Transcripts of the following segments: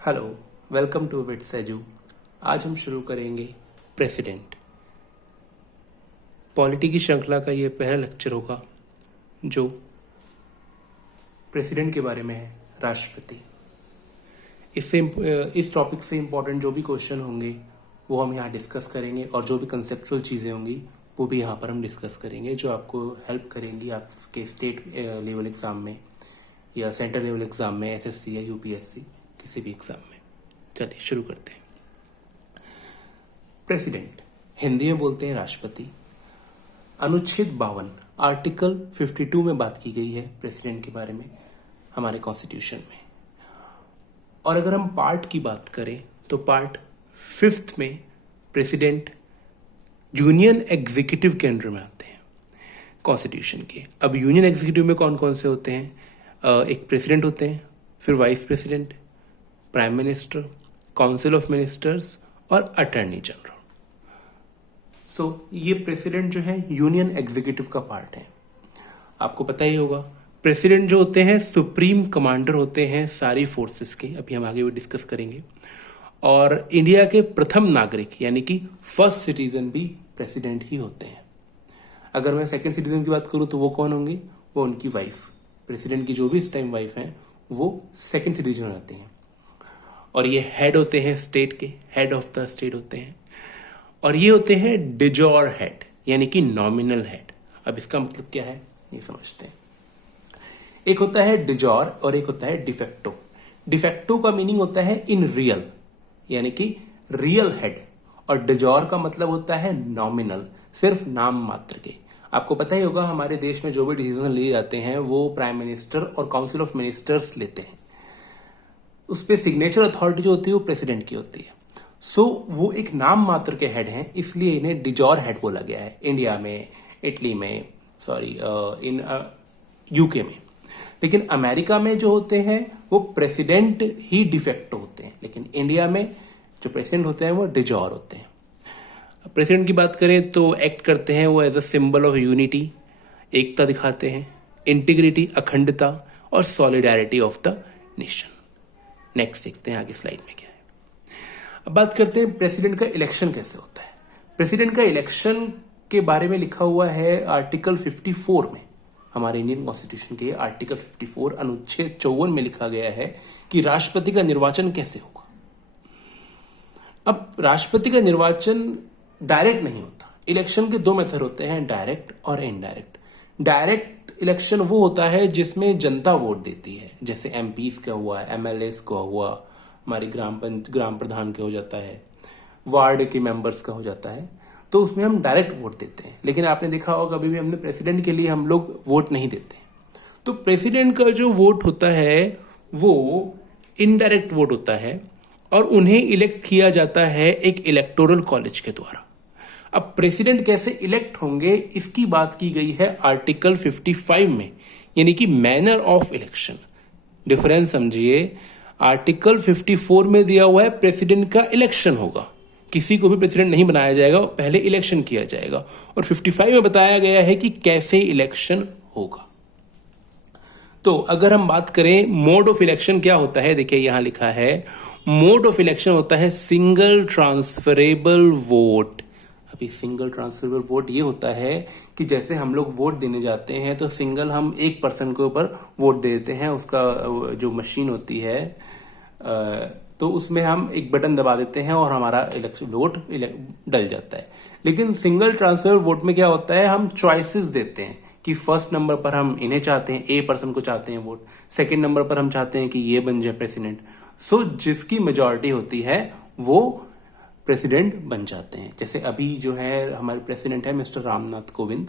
Hello, welcome to विट सेजू। आज हम शुरू करेंगे प्रेसिडेंट। पॉलिटी की श्रृंखला का ये पहला लेक्चर होगा जो प्रेसिडेंट के बारे में है, राष्ट्रपति। इस टॉपिक से इम्पोर्टेंट जो भी क्वेश्चन होंगे वो हम यहाँ डिस्कस करेंगे और जो भी कंसेप्चुअल चीज़ें होंगी वो भी यहाँ पर हम डिस्कस करेंगे, जो आपको हेल्प करेंगी आपके स्टेट लेवल एग्ज़ाम में या सेंट्रल लेवल एग्ज़ाम में, एसएससी या यूपीएससी, किसी भी एग्ज़ाम में। चलिए शुरू करते हैं। प्रेसिडेंट हिंदी में बोलते हैं राष्ट्रपति। अनुच्छेद 52 आर्टिकल 52 में बात की गई है प्रेसिडेंट के बारे में हमारे कॉन्स्टिट्यूशन में। और अगर हम पार्ट की बात करें तो पार्ट 5 में प्रेसिडेंट यूनियन एग्जीक्यूटिव के अंडर में आते हैं कॉन्स्टिट्यूशन के। अब यूनियन एग्जीक्यूटिव में कौन कौन से होते हैं? एक प्रेसिडेंट होते हैं, फिर vice president, prime minister, council of ministers और अटॉर्नी जनरल। सो ये प्रेसिडेंट जो है यूनियन एग्जीक्यूटिव का पार्ट है। आपको पता ही होगा प्रेसिडेंट जो होते हैं सुप्रीम कमांडर होते हैं सारी फोर्सेस के, अभी हम आगे वो डिस्कस करेंगे। और इंडिया के प्रथम नागरिक यानी कि फर्स्ट सिटीजन भी प्रेसिडेंट ही होते हैं। अगर मैं सेकंड सिटीजन की बात करूं तो वो कौन होंगे? वो उनकी वाइफ। प्रेसिडेंट की जो भी इस टाइम वाइफ हैं वो सेकंड सिटीजन रहते हैं। और ये हेड होते हैं स्टेट के, हेड ऑफ द स्टेट होते हैं। और ये होते हैं डिजोर हेड यानी कि नॉमिनल हेड। अब इसका मतलब क्या है ये समझते हैं। एक होता है डिजोर और एक होता है डिफेक्टो। डिफेक्टो का मीनिंग होता है इन रियल यानी कि रियल हेड, और डिजोर का मतलब होता है नॉमिनल, सिर्फ नाम मात्र के। आपको पता ही होगा हमारे देश में जो भी डिसीजन लिए जाते हैं वो प्राइम मिनिस्टर और काउंसिल ऑफ मिनिस्टर्स लेते हैं। उस पर सिग्नेचर अथॉरिटी जो होती है वो प्रेसिडेंट की होती है। सो वो एक नाम मात्र के हेड हैं, इसलिए इन्हें डिजोर हेड बोला गया है इंडिया में, इटली में, इन यूके में। लेकिन अमेरिका में जो होते हैं वो प्रेसिडेंट ही डिफेक्टो होते हैं, लेकिन इंडिया में जो प्रेसिडेंट होते हैं वो डिजोर होते हैं। प्रेसिडेंट की बात करें तो एक्ट करते हैं वो as a symbol of unity, एकता दिखाते हैं, इंटीग्रिटी, अखंडता और solidarity of the nation. Next देखते हैं आगे स्लाइड में क्या है। अब बात करते हैं प्रेसिडेंट का इलेक्शन कैसे होता है। प्रेसिडेंट का इलेक्शन के बारे में लिखा हुआ है आर्टिकल 54 में, हमारे इंडियन कॉन्स्टिट्यूशन के आर्टिकल 54 अनुच्छेद 54 में लिखा गया है कि राष्ट्रपति का निर्वाचन कैसे होगा। अब राष्ट्रपति का निर्वाचन डायरेक्ट नहीं होता। इलेक्शन के दो मेथड होते हैं, डायरेक्ट और इनडायरेक्ट। डायरेक्ट इलेक्शन वो होता है जिसमें जनता वोट देती है, जैसे एमपीज का हुआ, एमएलएस का हुआ, हमारे ग्राम प्रधान का हो जाता है, वार्ड के मेंबर्स का हो जाता है, तो उसमें हम डायरेक्ट वोट देते हैं। लेकिन आपने देखा होगा कभी भी हमने प्रेसिडेंट के लिए हम लोग वोट नहीं देते। तो प्रेसिडेंट का जो वोट होता है वो इनडायरेक्ट वोट होता है और उन्हें इलेक्ट किया जाता है एक इलेक्टोरल कॉलेज के द्वारा। अब प्रेसिडेंट कैसे इलेक्ट होंगे इसकी बात की गई है आर्टिकल 55 में, यानी कि मैनर ऑफ इलेक्शन। डिफरेंस समझिए, आर्टिकल 54 में दिया हुआ है प्रेसिडेंट का इलेक्शन होगा, किसी को भी प्रेसिडेंट नहीं बनाया जाएगा, पहले इलेक्शन किया जाएगा। और 55 में बताया गया है कि कैसे इलेक्शन होगा। तो अगर हम बात करें मोड ऑफ इलेक्शन क्या होता है, देखिए यहां लिखा है मोड ऑफ इलेक्शन होता है सिंगल ट्रांसफरेबल वोट। अभी सिंगल ट्रांसफरेबल वोट ये होता है कि जैसे हम लोग वोट देने जाते हैं तो सिंगल हम एक पर्सन के ऊपर वोट दे देते हैं, उसका जो मशीन होती है तो उसमें हम एक बटन दबा देते हैं और हमारा इलेक्शन वोट डल जाता है। लेकिन सिंगल ट्रांसफर वोट में क्या होता है, हम चॉइसेस देते हैं कि फर्स्ट नंबर पर हम इन्हें चाहते हैं, ए पर्सन को चाहते हैं वोट, सेकंड नंबर पर हम चाहते हैं कि ये बन जाए प्रेसिडेंट। सो जिसकी मेजॉरिटी होती है वो प्रेसिडेंट बन जाते हैं। जैसे अभी जो है हमारे प्रेसिडेंट है मिस्टर रामनाथ कोविंद।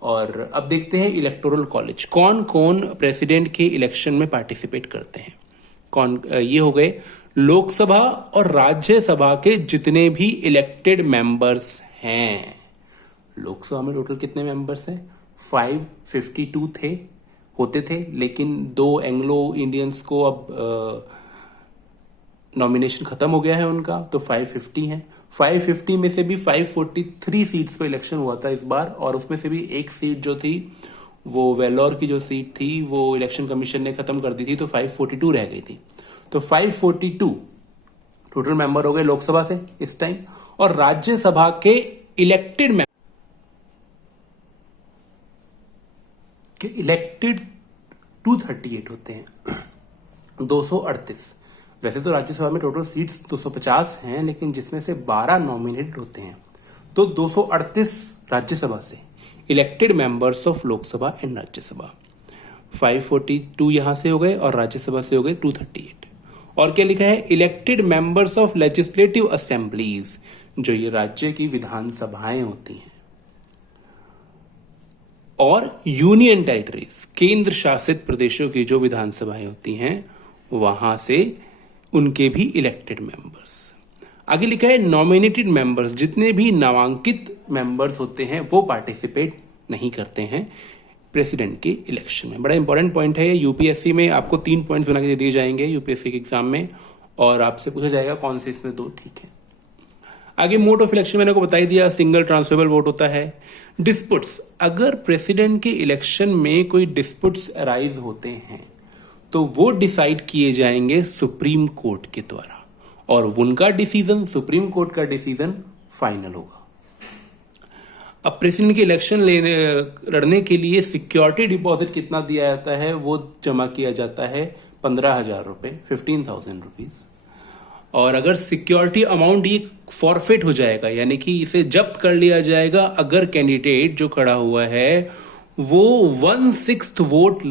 और अब देखते हैं इलेक्टोरल कॉलेज, कौन कौन प्रेसिडेंट के इलेक्शन में पार्टिसिपेट करते हैं। कौन ये हो गए लोकसभा और राज्यसभा के जितने भी इलेक्टेड मेंबर्स हैं। लोकसभा में टोटल कितने मेंबर्स हैं? 552 होते थे, लेकिन 2 एंग्लो इंडियंस को अब नॉमिनेशन खत्म हो गया है उनका, तो 550 हैं। 550 में से भी 543 सीट्स पे इलेक्शन हुआ था इस बार, और उसमें से भी एक सीट जो थी वो वेल्लोर की जो सीट थी वो इलेक्शन कमीशन ने खत्म कर दी थी, तो 542 रह गई थी। तो 542 टोटल मेंबर हो गए लोकसभा से इस टाइम, और राज्यसभा के इलेक्टेड 238 होते हैं। 238। वैसे तो राज्यसभा में टोटल सीट्स 250 हैं, लेकिन जिसमें से 12 नॉमिनेटेड होते हैं, तो 238 राज्यसभा से elected members of Lok Sabha and Rajya Sabha. 542 यहां से हो गए और राज्यसभा से हो गए 238। और क्या लिखा है, elected members of legislative assemblies, जो ये राज्य की विधानसभाएं होती हैं, और यूनियन टेरिटरीज, केंद्र शासित प्रदेशों की जो विधानसभाएं होती हैं, वहां से उनके भी इलेक्टेड मेंबर्स। आगे लिखा है नॉमिनेटेड मेंबर्स, जितने भी नामांकित मेंबर्स होते हैं वो पार्टिसिपेट नहीं करते हैं प्रेसिडेंट के इलेक्शन में। बड़ा इंपॉर्टेंट पॉइंट है, यूपीएससी में आपको 3 पॉइंट्स बना के दिए जाएंगे यूपीएससी के एग्जाम में, और आपसे पूछा जाएगा कौन से इसमें 2 ठीक है। आगे मोड ऑफ इलेक्शन मैंने को बता ही दिया, सिंगल ट्रांसफरेबल वोट होता है। डिस्प्यूट्स, अगर प्रेसिडेंट के इलेक्शन में कोई डिस्प्यूट्स अराइज होते हैं तो वो डिसाइड किए जाएंगे सुप्रीम कोर्ट के द्वारा, और उनका डिसीजन, सुप्रीम कोर्ट का डिसीजन फाइनल होगा। अब प्रेसिडेंट के इलेक्शन लड़ने के लिए सिक्योरिटी डिपॉजिट कितना दिया जाता है, वो जमा किया जाता है 15,000 रुपये, 15,000 रुपीज। और अगर सिक्योरिटी अमाउंट ये फॉरफिट हो जाएगा, यानी कि इसे जब्त कर लिया जाएगा अगर कैंडिडेट जो खड़ा हुआ है वो 1/6 वोट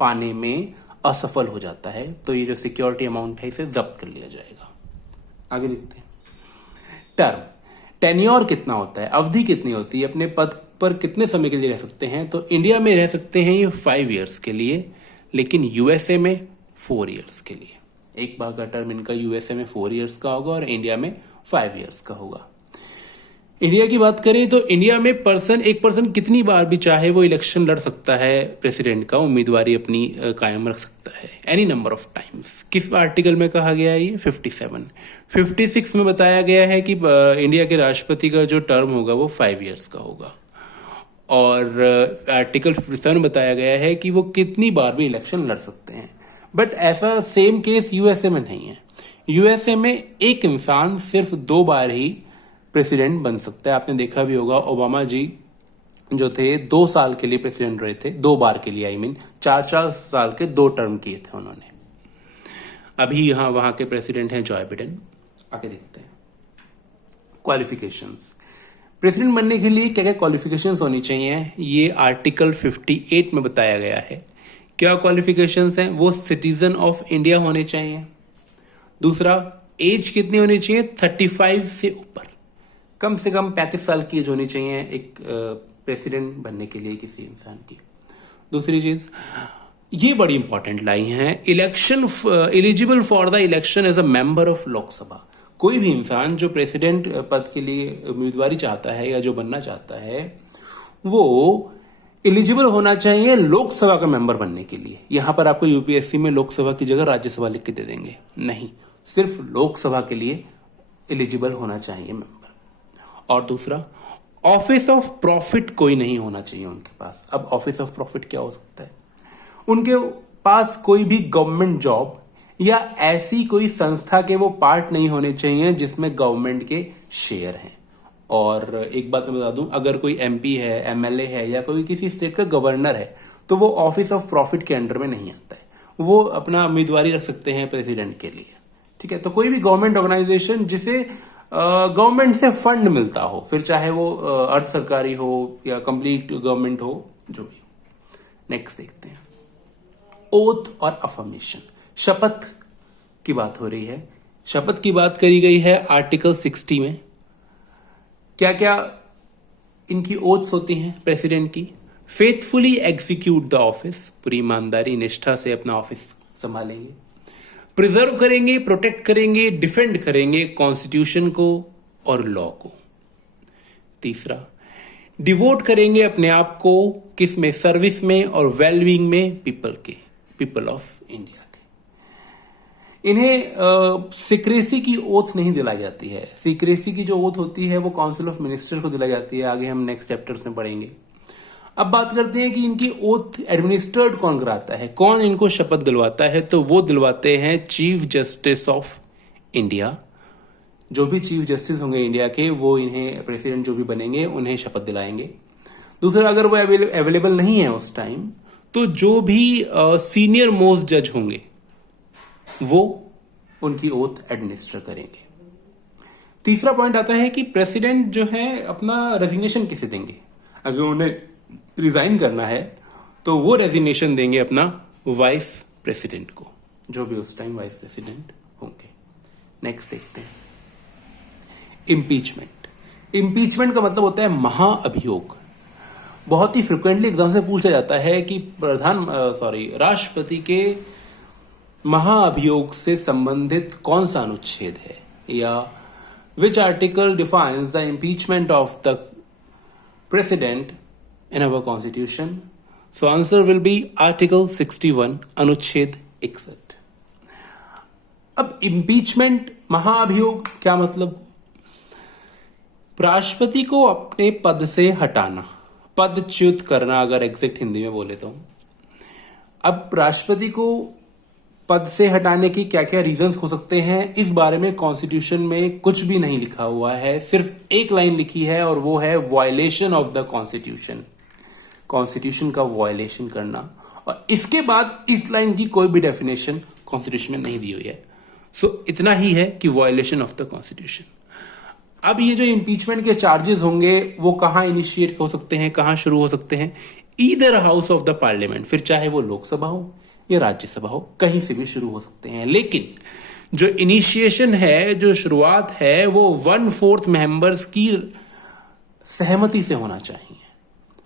पाने में असफल हो जाता है, तो ये जो सिक्योरिटी अमाउंट है इसे जब्त कर लिया जाएगा। आगे लिखते हैं, टर्म, टेन्योर कितना होता है, अवधि कितनी होती है, अपने पद पर कितने समय के लिए रह सकते हैं। तो इंडिया में रह सकते हैं ये 5 ईयर्स के लिए, लेकिन यूएसए में 4 ईयर्स के लिए। एक बार का टर्म इनका यूएसए में 4 ईयर्स का होगा और इंडिया में 5 ईयर्स का होगा। इंडिया की बात करें तो इंडिया में एक पर्सन कितनी बार भी चाहे वो इलेक्शन लड़ सकता है, प्रेसिडेंट का उम्मीदवारी अपनी कायम रख सकता है, एनी नंबर ऑफ टाइम्स। किस आर्टिकल में कहा गया है ये, 57। 56 में बताया गया है कि इंडिया के राष्ट्रपति का जो टर्म होगा वो 5 ईयर्स का होगा, और आर्टिकल 57 बताया गया है कि वो कितनी बार भी इलेक्शन लड़ सकते हैं। बट ऐसा सेम केस यूएसए में नहीं है। यूएसए में एक इंसान सिर्फ 2 बार ही प्रेसिडेंट बन सकता है। आपने देखा भी होगा, ओबामा जी जो थे 2 साल के लिए प्रेसिडेंट रहे थे, 2 बार के लिए, 4 साल के 2 टर्म किए थे उन्होंने। अभी वहां के प्रेसिडेंट हैं जॉय बिडेन। आगे देखते हैं क्वालिफिकेशंस। प्रेसिडेंट बनने के लिए क्या क्या क्वालिफिकेशंस होनी चाहिए, ये आर्टिकल 58 में बताया गया है। क्या क्वालिफिकेशंस हैं, वो सिटीजन ऑफ इंडिया होने चाहिए। दूसरा, एज कितनी होनी चाहिए, 35 से ऊपर, कम से कम 35 साल की एज होनी चाहिए एक प्रेसिडेंट बनने के लिए किसी इंसान की। दूसरी चीज, ये बड़ी इंपॉर्टेंट लाइन है, election eligible for the election as a member of Lok Sabha. कोई भी इंसान जो प्रेसिडेंट पद के लिए उम्मीदवारी चाहता है या जो बनना चाहता है, वो एलिजिबल होना चाहिए लोकसभा का मेंबर बनने के लिए। यहां पर आपको यूपीएससी में लोकसभा की जगह राज्यसभा लिख के दे देंगे, नहीं, सिर्फ लोकसभा के लिए एलिजिबल होना चाहिए मेंबर। और दूसरा, ऑफिस ऑफ प्रॉफिट कोई नहीं होना चाहिए उनके पास। अब ऑफिस ऑफ प्रॉफिट क्या हो सकता है, उनके पास कोई भी गवर्नमेंट जॉब या ऐसी कोई संस्था के वो पार्ट नहीं होने चाहिए जिसमें गवर्नमेंट के शेयर हैं। और एक बात मैं बता दूं, अगर कोई एमपी है, एमएलए है, या कोई किसी स्टेट का गवर्नर है, तो वो ऑफिस ऑफ प्रॉफिट के अंडर में नहीं आता है, वो अपना उम्मीदवारी रख सकते हैं प्रेसिडेंट के लिए। ठीक है, तो कोई भी गवर्नमेंट ऑर्गेनाइजेशन जिसे गवर्नमेंट से फंड मिलता हो, फिर चाहे वो अर्ध सरकारी हो या कंप्लीट गवर्नमेंट हो, जो भी। नेक्स्ट देखते हैं, ओथ और अफर्मेशन, शपथ की बात हो रही है। शपथ की बात करी गई है आर्टिकल 60 में। क्या क्या इनकी ओथ्स होती हैं प्रेसिडेंट की, फेथफुली एग्जीक्यूट द ऑफिस, पूरी ईमानदारी निष्ठा से अपना ऑफिस संभालेंगे, प्रिजर्व करेंगे, प्रोटेक्ट करेंगे, डिफेंड करेंगे कॉन्स्टिट्यूशन को और लॉ को। तीसरा, डिवोट करेंगे अपने आप को किस में, सर्विस में और वेलबींग में पीपल ऑफ इंडिया के। इन्हें सीक्रेसी की ओथ नहीं दिलाई जाती है। सीक्रेसी की जो ओथ होती है वो काउंसिल ऑफ मिनिस्टर को दिलाई जाती है, आगे हम नेक्स्ट चैप्टर्स में पढ़ेंगे। अब बात करते हैं कि इनकी ओथ एडमिनिस्ट्रेड कौन कराता है, कौन इनको शपथ दिलवाता है। तो वो दिलवाते हैं चीफ जस्टिस ऑफ इंडिया। जो भी चीफ जस्टिस होंगे इंडिया के, वो इन्हें, प्रेसिडेंट जो भी बनेंगे उन्हें शपथ दिलाएंगे। दूसरा, अगर वो अवेलेबल नहीं है उस टाइम, तो जो भी सीनियर मोस्ट जज होंगे वो उनकी ओथ एडमिनिस्टर करेंगे। तीसरा पॉइंट आता है कि प्रेसिडेंट जो है अपना रेजिग्नेशन किसे देंगे। अगर उन्हें रिजाइन करना है तो वो रेजिग्नेशन देंगे अपना वाइस प्रेसिडेंट को, जो भी उस टाइम वाइस प्रेसिडेंट होंगे। नेक्स्ट देखते हैं इम्पीचमेंट। इम्पीचमेंट का मतलब होता है महाअभियोग। बहुत ही फ्रिक्वेंटली एग्जाम से पूछा जाता है कि राष्ट्रपति के महाअभियोग से संबंधित कौन सा अनुच्छेद है, या which article defines the impeachment of the president in our constitution. So answer will be article 61, अनुच्छेद 61। अब इम्पीचमेंट, महाअभियोग क्या मतलब? राष्ट्रपति को अपने पद से हटाना, पदच्युत करना, अगर एग्जैक्ट हिंदी में बोले तो। अब राष्ट्रपति को पद से हटाने की क्या क्या रीजंस हो सकते हैं, इस बारे में कॉन्स्टिट्यूशन में कुछ भी नहीं लिखा हुआ है। सिर्फ एक लाइन लिखी है और वो है violation of the constitution, constitution का वायलेशन करना। और इसके बाद इस लाइन की कोई भी डेफिनेशन कॉन्स्टिट्यूशन में नहीं दी हुई है। सो इतना ही है कि वायलेशन ऑफ द कॉन्स्टिट्यूशन। अब ये जो इम्पीचमेंट के चार्जेस होंगे वो कहां इनिशिएट हो सकते हैं, कहां शुरू हो सकते हैं? Either house of the parliament, फिर चाहे वो लोकसभा हो या राज्यसभा हो, कहीं से भी शुरू हो सकते हैं। लेकिन जो इनिशिएशन है, जो शुरुआत है, वो 1/4 मेंबर्स की सहमति से होना चाहिए।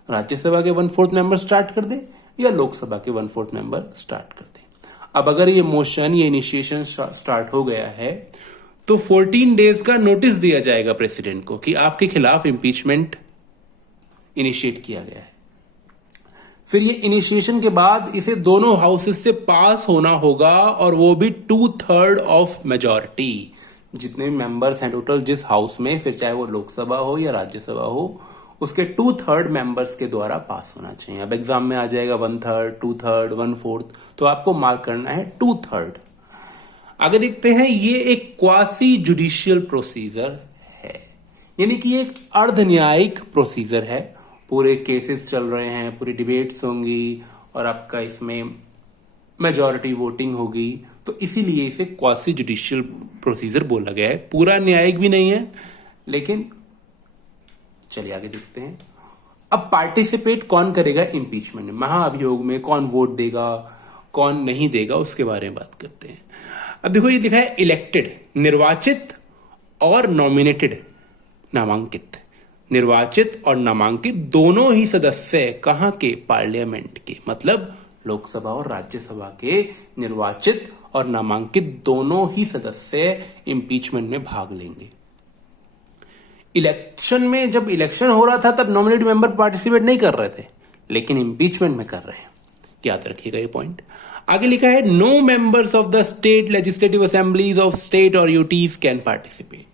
राज्यसभा के 1/4 मेंबर स्टार्ट कर दे या लोकसभा के 1/4 मेंबर स्टार्ट कर दे। अब अगर ये मोशन, ये इनिशिएशन स्टार्ट हो गया है तो 14 डेज का नोटिस दिया जाएगा प्रेसिडेंट को कि आपके खिलाफ इंपीचमेंट इनिशिएट किया गया है। फिर ये इनिशिएशन के बाद इसे दोनों हाउसेस से पास होना होगा, और वो भी 2/3 ऑफ मेजॉरिटी। जितने मेंबर्स हैं टोटल जिस हाउस में, फिर चाहे वो लोकसभा हो या राज्यसभा हो, उसके 2/3 मेंबर्स के द्वारा पास होना चाहिए। अब एग्जाम में आ जाएगा 1/3, 2/3, 1/4, तो आपको मार्क करना है 2/3। आगे देखते हैं, ये एक क्वासी जुडिशियल प्रोसीजर है, यानी कि एक अर्ध न्यायिक प्रोसीजर है। पूरे केसेस चल रहे हैं, पूरी डिबेट्स होंगी और आपका इसमें मेजॉरिटी वोटिंग होगी, तो इसीलिए इसे क्वासी जुडिशियल प्रोसीजर बोला गया है। पूरा न्यायिक भी नहीं है, लेकिन चलिए आगे देखते हैं। अब पार्टिसिपेट कौन करेगा इम्पीचमेंट में, महाअभियोग में कौन वोट देगा, कौन नहीं देगा, उसके बारे में बात करते हैं। अब देखो, ये लिखा है इलेक्टेड, निर्वाचित, और नॉमिनेटेड, नामांकित। निर्वाचित और नामांकित दोनों ही सदस्य कहां के? पार्लियामेंट के, मतलब लोकसभा और राज्यसभा के निर्वाचित और नामांकित दोनों ही सदस्य इम्पीचमेंट में भाग लेंगे। इलेक्शन में, जब इलेक्शन हो रहा था तब नॉमिनेटेड मेंबर पार्टिसिपेट नहीं कर रहे थे, लेकिन इम्पीचमेंट में कर रहे हैं। याद रखिएगा ये पॉइंट। आगे लिखा है, no members of the state legislative assemblies of state और यूटीज कैन पार्टिसिपेट।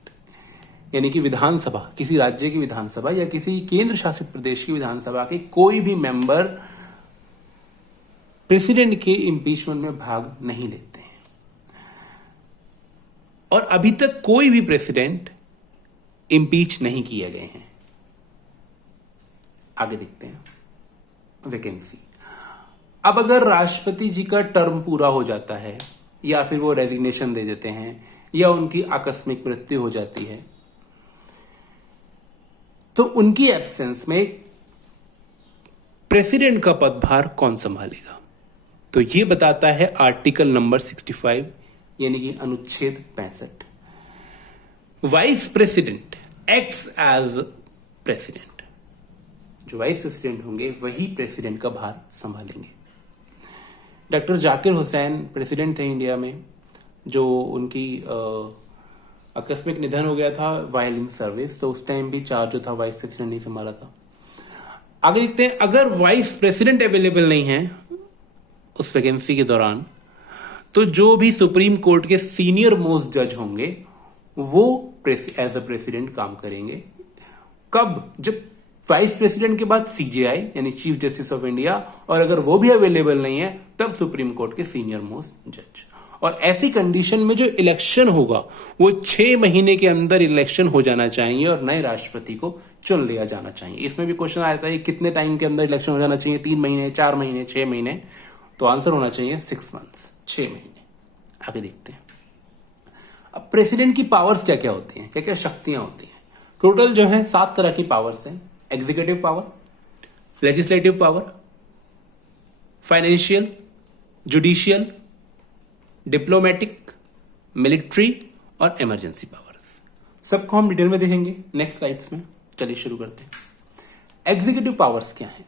यानी कि विधानसभा, किसी राज्य की विधानसभा या किसी केंद्र शासित प्रदेश की विधानसभा के कोई भी मेंबर प्रेसिडेंट के इम्पीचमेंट में भाग नहीं लेते हैं। और अभी तक कोई भी प्रेसिडेंट इम्पीच नहीं किए गए हैं। आगे देखते हैं वैकेंसी। अब अगर राष्ट्रपति जी का टर्म पूरा हो जाता है, या फिर वो रेजिग्नेशन दे देते हैं, या उनकी आकस्मिक मृत्यु हो जाती है, तो उनकी एब्सेंस में प्रेसिडेंट का पदभार कौन संभालेगा? तो ये बताता है आर्टिकल नंबर 65, यानी कि अनुच्छेद 65। Vice president acts as president. जो वाइस प्रेसिडेंट होंगे वही प्रेसिडेंट का भार संभालेंगे। डॉक्टर जाकिर हुसैन प्रेसिडेंट थे इंडिया में, जो उनकी आकस्मिक निधन हो गया था वाइल इन सर्विस, तो उस टाइम भी चार्ज जो था वाइस प्रेसिडेंट नहीं संभाला था। आगे देखते हैं, अगर वाइस प्रेसिडेंट अवेलेबल नहीं है उस वैकेंसी के दौरान, तो जो भी सुप्रीम कोर्ट के सीनियर मोस्ट जज होंगे वो एज अ प्रेसिडेंट काम करेंगे। कब? जब वाइस प्रेसिडेंट के बाद सीजेआई यानी चीफ जस्टिस ऑफ इंडिया, और अगर वो भी अवेलेबल नहीं है तब सुप्रीम कोर्ट के सीनियर मोस्ट जज। और ऐसी कंडीशन में जो इलेक्शन होगा वो 6 महीने के अंदर इलेक्शन हो जाना चाहिए और नए राष्ट्रपति को चुन लिया जाना चाहिए। इसमें भी क्वेश्चन आता है कितने टाइम के अंदर इलेक्शन हो जाना चाहिए, 3 महीने, 4 महीने, 6 महीने, तो आंसर होना चाहिए 6 मंथ्स, 6 महीने। आगे देखते हैं अब प्रेसिडेंट की पावर्स क्या क्या होती हैं, क्या क्या शक्तियां होती हैं। टोटल जो है 7 तरह की पावर्स हैं। Executive power, legislative power, financial, judicial, diplomatic, military और इमरजेंसी पावर्स। सबको हम डिटेल में देखेंगे नेक्स्ट स्लाइड्स में। चलिए शुरू करते हैं। एग्जीक्यूटिव पावर्स क्या है।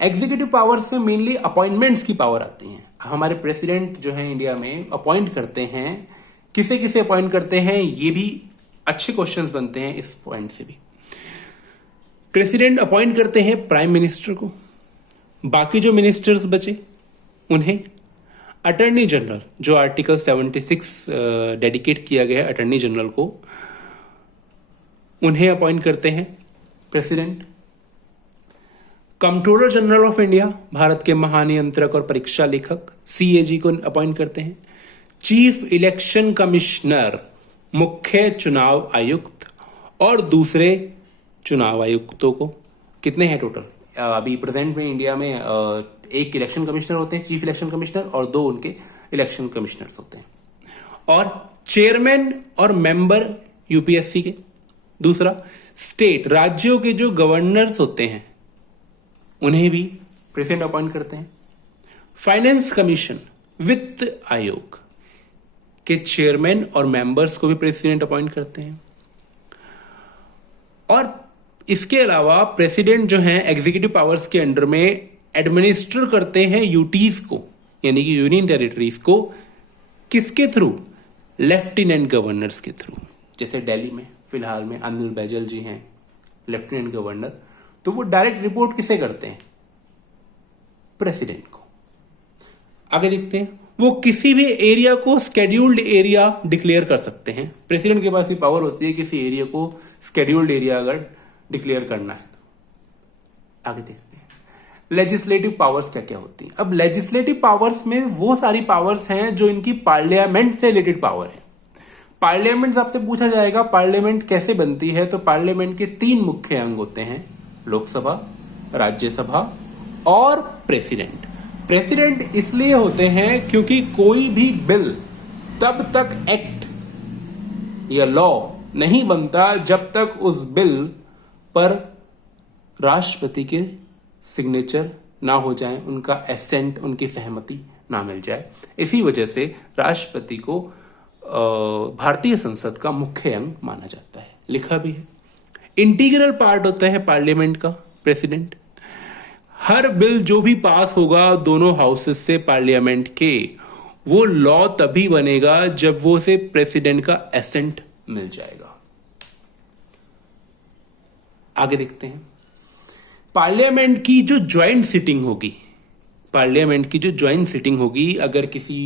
एग्जीक्यूटिव पावर्स में मेनली अपॉइंटमेंट्स की पावर आती है। हमारे प्रेसिडेंट जो है इंडिया में अपॉइंट करते हैं, किसे किसे अपॉइंट करते हैं, ये भी अच्छे क्वेश्चंस बनते हैं इस पॉइंट से भी। प्रेसिडेंट अपॉइंट करते हैं प्राइम मिनिस्टर को, बाकी जो मिनिस्टर्स बचे उन्हें, अटॉर्नी जनरल जो आर्टिकल 76 डेडिकेट किया गया है अटॉर्नी जनरल को, उन्हें अपॉइंट करते हैं president. Controller general of India, Bharat के महानियंत्रक और परीक्षा लेखक सीएजी को अपॉइंट करते हैं। चीफ इलेक्शन कमिश्नर, मुख्य चुनाव आयुक्त और दूसरे चुनाव आयुक्तों को। कितने हैं टोटल? अभी प्रेजेंट में इंडिया में एक इलेक्शन कमिश्नर होते हैं, चीफ इलेक्शन कमिश्नर, और 2 उनके इलेक्शन कमिश्नर्स होते हैं। और चेयरमैन और मेंबर यूपीएससी के। दूसरा, स्टेट, राज्यों के जो गवर्नर्स होते हैं उन्हें भी प्रेसिडेंट अपॉइंट करते हैं। फाइनेंस कमीशन, वित्त आयोग के चेयरमैन और मेंबर्स को भी प्रेसिडेंट अपॉइंट करते हैं। और इसके अलावा प्रेसिडेंट जो है एग्जीक्यूटिव पावर्स के अंडर में एडमिनिस्टर करते हैं यूटीज को, यानी कि यूनियन टेरिटरीज को। किसके थ्रू? लेफ्टिनेंट गवर्नर्स के थ्रू। जैसे दिल्ली में फिलहाल में अनिल बैजल जी हैं लेफ्टिनेंट गवर्नर, तो वो डायरेक्ट रिपोर्ट किसे करते हैं? प्रेसिडेंट को। आगे देखते हैं, वो किसी भी एरिया को स्केड्यूल्ड एरिया डिक्लेयर कर सकते हैं। प्रेसिडेंट के पास ये पावर होती है किसी एरिया को स्केड्यूल्ड एरिया अगर डिक्लेयर करना है तो। आगे देखते हैं लेजिस्लेटिव पावर्स क्या क्या होती हैं। अब लेजिस्लेटिव पावर्स में वो सारी पावर्स हैं जो इनकी पार्लियामेंट से रिलेटेड पावर है। पार्लियामेंट आपसे पूछा जाएगा पार्लियामेंट कैसे बनती है, तो पार्लियामेंट के 3 मुख्य अंग होते हैं, लोकसभा, राज्यसभा और प्रेसिडेंट। प्रेसिडेंट इसलिए होते हैं क्योंकि कोई भी बिल तब तक एक्ट या लॉ नहीं बनता जब तक उस बिल पर राष्ट्रपति के सिग्नेचर ना हो जाए, उनका एसेंट, उनकी सहमति ना मिल जाए। इसी वजह से राष्ट्रपति को भारतीय संसद का मुख्य अंग माना जाता है। लिखा भी है, इंटीग्रल पार्ट होता है पार्लियामेंट का प्रेसिडेंट। हर बिल जो भी पास होगा दोनों हाउसेस से पार्लियामेंट के, वो लॉ तभी बनेगा जब वो से प्रेसिडेंट का एसेंट मिल जाएगा। आगे देखते हैं, पार्लियामेंट की जो ज्वाइंट सिटिंग होगी, पार्लियामेंट की जो ज्वाइंट सिटिंग होगी, अगर किसी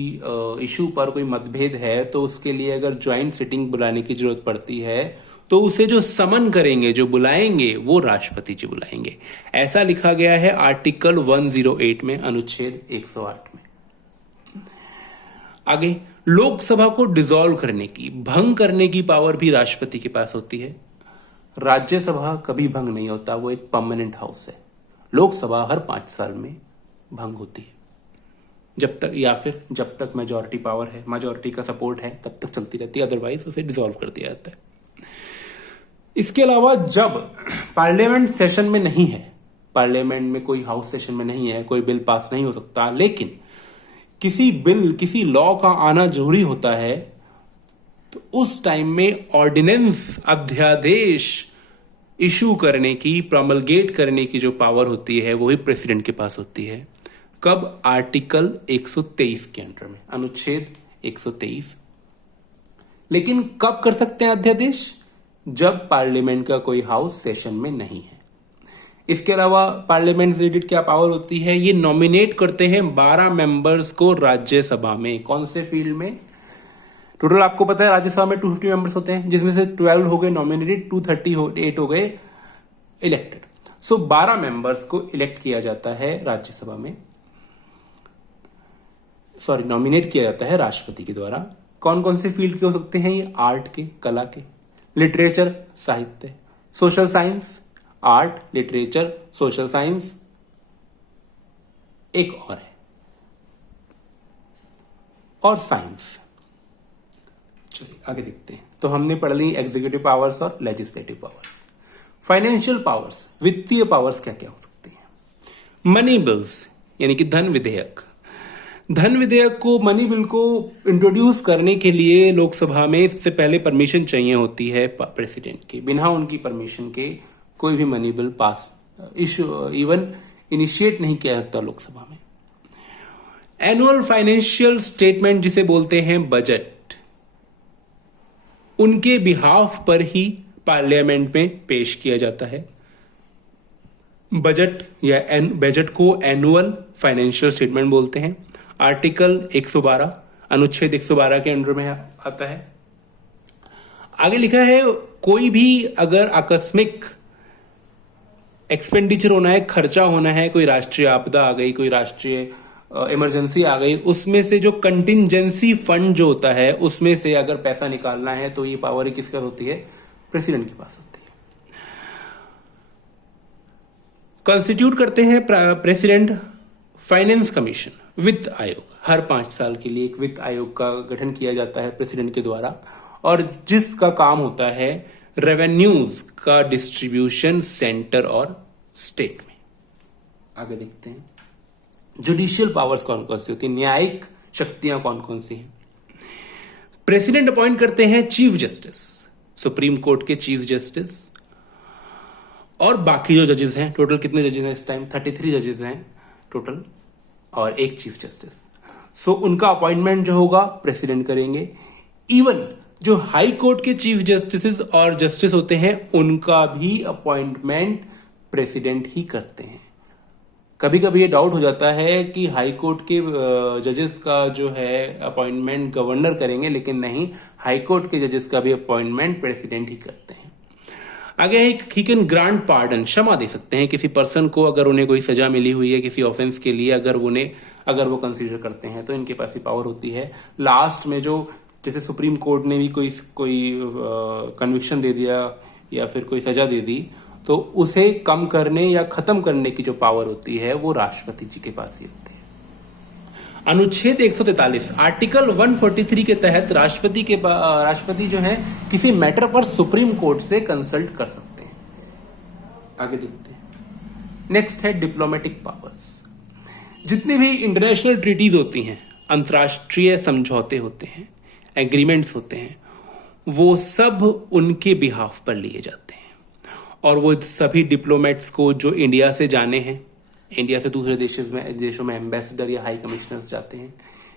इशू पर कोई मतभेद है तो उसके लिए अगर ज्वाइंट सिटिंग बुलाने की जरूरत पड़ती है तो उसे जो समन करेंगे, जो बुलाएंगे, वो राष्ट्रपति जी बुलाएंगे। ऐसा लिखा गया है आर्टिकल 108 में, अनुच्छेद 108 में। आगे, लोकसभा को डिसॉल्व करने की, भंग करने की पावर भी राष्ट्रपति के पास होती है। राज्यसभा कभी भंग नहीं होता, वो एक परमानेंट हाउस है। लोकसभा हर 5 साल में भंग होती है, जब तक या फिर जब तक मेजॉरिटी पावर है, मेजॉरिटी का सपोर्ट है, तब तक चलती रहती है, अदरवाइज उसे डिसॉल्व कर दिया जाता है। इसके अलावा जब पार्लियामेंट सेशन में नहीं है, पार्लियामेंट में कोई हाउस सेशन में नहीं है, कोई बिल पास नहीं हो सकता, लेकिन किसी बिल, किसी लॉ का आना जरूरी होता है, तो उस टाइम में ऑर्डिनेंस, अध्यादेश इशू करने की, प्रोमलगेट करने की जो पावर होती है वो ही प्रेसिडेंट के पास होती है। कब? आर्टिकल 123 के अंडर में, अनुच्छेद 123। लेकिन कब कर सकते हैं अध्यादेश? जब पार्लियामेंट का कोई हाउस सेशन में नहीं है। इसके अलावा पार्लियामेंट से रिलेटेड क्या पावर होती है? ये नॉमिनेट करते हैं 12 मेंबर्स को राज्यसभा में। कौन से फील्ड में? टोटल आपको पता है राज्यसभा में 250 मेंबर्स होते हैं, जिसमें से 12 हो गए नॉमिनेटेड, 238 हो गए इलेक्टेड। सो 12 मेंबर्स को इलेक्ट किया जाता है राज्यसभा में, सॉरी नॉमिनेट किया जाता है राष्ट्रपति के द्वारा। कौन कौन से फील्ड के हो सकते हैं ये? आर्ट के, कला के, लिटरेचर साहित्य, social science, art, literature, social science, एक और है और साइंस। चलिए आगे देखते हैं। तो हमने पढ़ ली एग्जीक्यूटिव पावर्स और लेजिस्लेटिव पावर्स। फाइनेंशियल पावर्स, वित्तीय पावर्स क्या क्या हो सकती हैं? मनी बिल्स यानी कि धन विधेयक। धन विधेयक को, मनी बिल को इंट्रोड्यूस करने के लिए लोकसभा में सबसे पहले परमिशन चाहिए होती है प्रेसिडेंट की। बिना उनकी परमिशन के कोई भी money bill pass even initiate नहीं किया जाता लोकसभा में। एनुअल फाइनेंशियल स्टेटमेंट जिसे बोलते हैं बजट, उनके बिहाफ पर ही पार्लियामेंट में पेश किया जाता है। बजट या बजट को एनुअल फाइनेंशियल स्टेटमेंट बोलते हैं। आर्टिकल 112 अनुच्छेद 112 के अंडर में आता है। आगे लिखा है कोई भी अगर आकस्मिक एक्सपेंडिचर होना है, खर्चा होना है, कोई राष्ट्रीय आपदा आ गई, कोई राष्ट्रीय इमरजेंसी आ गई, उसमें से जो कंटिंजेंसी फंड जो होता है उसमें से अगर पैसा निकालना है तो ये पावर किसके पास होती है? प्रेसिडेंट के पास होती है। कॉन्स्टिट्यूट करते हैं प्रेसिडेंट फाइनेंस कमीशन, वित्त आयोग। हर 5 साल के लिए एक वित्त आयोग का गठन किया जाता है प्रेसिडेंट के द्वारा, और जिसका काम होता है रेवेन्यूज का डिस्ट्रीब्यूशन सेंटर और स्टेट में। आगे देखते हैं जुडिशियल पावर्स कौन कौन सी होती है, न्यायिक शक्तियां कौन कौन सी हैं। प्रेसिडेंट अपॉइंट करते हैं चीफ जस्टिस, सुप्रीम कोर्ट के चीफ जस्टिस, और बाकी जो जजेस हैं, टोटल कितने जजेस हैं इस टाइम? 33 जजेस हैं टोटल, और एक चीफ जस्टिस। सो उनका अपॉइंटमेंट जो होगा प्रेसिडेंट करेंगे। इवन जो हाई कोर्ट के चीफ जस्टिस और जस्टिस होते हैं उनका भी अपॉइंटमेंट प्रेसिडेंट ही करते हैं। कभी कभी ये डाउट हो जाता है कि हाई कोर्ट के जजेस का जो है अपॉइंटमेंट गवर्नर करेंगे, लेकिन नहीं, हाई कोर्ट के जजेस का भी अपॉइंटमेंट प्रेसिडेंट ही करते हैं। आगे ही कैन ग्रांट पार्डन, क्षमा दे सकते हैं किसी पर्सन को अगर उन्हें कोई सजा मिली हुई है किसी ऑफेंस के लिए, अगर वो कंसीडर करते हैं तो इनके पास ही पावर होती है। लास्ट में जो जैसे सुप्रीम कोर्ट ने भी कोई कन्विक्शन दे दिया या फिर कोई सजा दे दी, तो उसे कम करने या खत्म करने की जो पावर होती है वो राष्ट्रपति जी के पास ही होती है। अनुच्छेद 143 आर्टिकल 143 के तहत राष्ट्रपति जो है किसी मैटर पर सुप्रीम कोर्ट से कंसल्ट कर सकते हैं। आगे देखते हैं। नेक्स्ट है डिप्लोमेटिक पावर्स। जितने भी इंटरनेशनल ट्रीटीज होती हैं, अंतर्राष्ट्रीय समझौते होते हैं, एग्रीमेंट्स होते हैं, वो सब उनके बिहाफ पर लिए जाते हैं। और वो सभी डिप्लोमेट्स को जो इंडिया से जाने हैं, इंडिया से दूसरे देशों में एम्बेसडर या हाई कमिश्नर्स जाते हैं,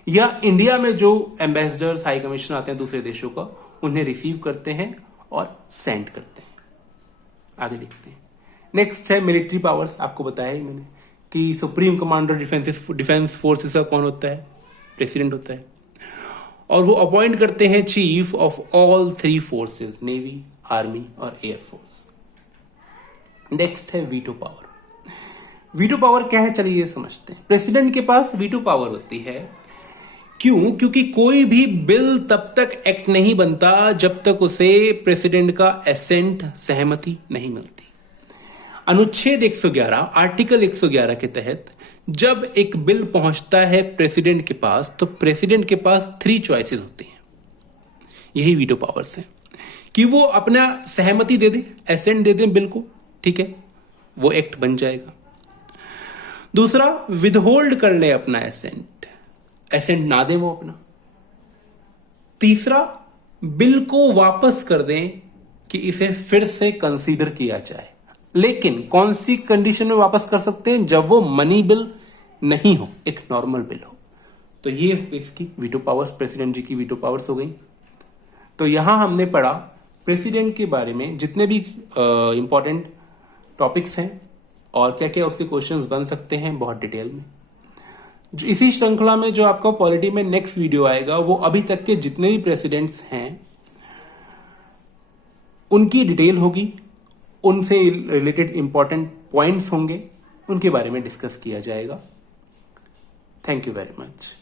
या इंडिया में जो एम्बेसडर्स हाई कमिश्नर आते हैं दूसरे देशों का, उन्हें रिसीव करते हैं और सेंड करते हैं। आगे देखते हैं। नेक्स्ट है मिलिट्री पावर्स। आपको बताया ही मैंने कि सुप्रीम कमांडर डिफेंस फोर्सेस का कौन होता है? प्रेसिडेंट होता है। और वो अपॉइंट करते हैं chief of all 3 forces, navy, army और एयरफोर्स। नेक्स्ट है वीटो पावर। वीटो पावर क्या है, चलिए ये समझते हैं। प्रेसिडेंट के पास वीटो पावर होती है। क्यों? क्योंकि कोई भी बिल तब तक एक्ट नहीं बनता जब तक उसे प्रेसिडेंट का एसेंट, सहमति नहीं मिलती। अनुच्छेद 111 आर्टिकल 111 के तहत जब एक बिल पहुंचता है प्रेसिडेंट के पास, तो प्रेसिडेंट के पास 3 चॉइसेस होती हैं। यही वीटो पावर्स हैं कि वो अपना सहमति दे दे, एसेंट दे दे बिल को, ठीक है, वो एक्ट बन जाएगा। दूसरा, विदहोल्ड कर ले अपना एसेंट ना दे वो अपना। तीसरा, बिल को वापस कर दें कि इसे फिर से कंसीडर किया जाए। लेकिन कौन सी कंडीशन में वापस कर सकते हैं? जब वो मनी बिल नहीं हो, एक नॉर्मल बिल हो। तो ये इसकी वीटो पावर्स, प्रेसिडेंट जी की वीटो पावर्स हो गई। तो यहां हमने पढ़ा प्रेसिडेंट के बारे में जितने भी इंपॉर्टेंट टॉपिक्स हैं और क्या क्या उसके क्वेश्चंस बन सकते हैं बहुत डिटेल में। इसी श्रृंखला में जो आपका पॉलिटी में नेक्स्ट वीडियो आएगा वो अभी तक के जितने भी प्रेसिडेंट्स हैं उनकी डिटेल होगी, उनसे रिलेटेड इंपॉर्टेंट पॉइंट्स होंगे, उनके बारे में डिस्कस किया जाएगा। Thank you very much.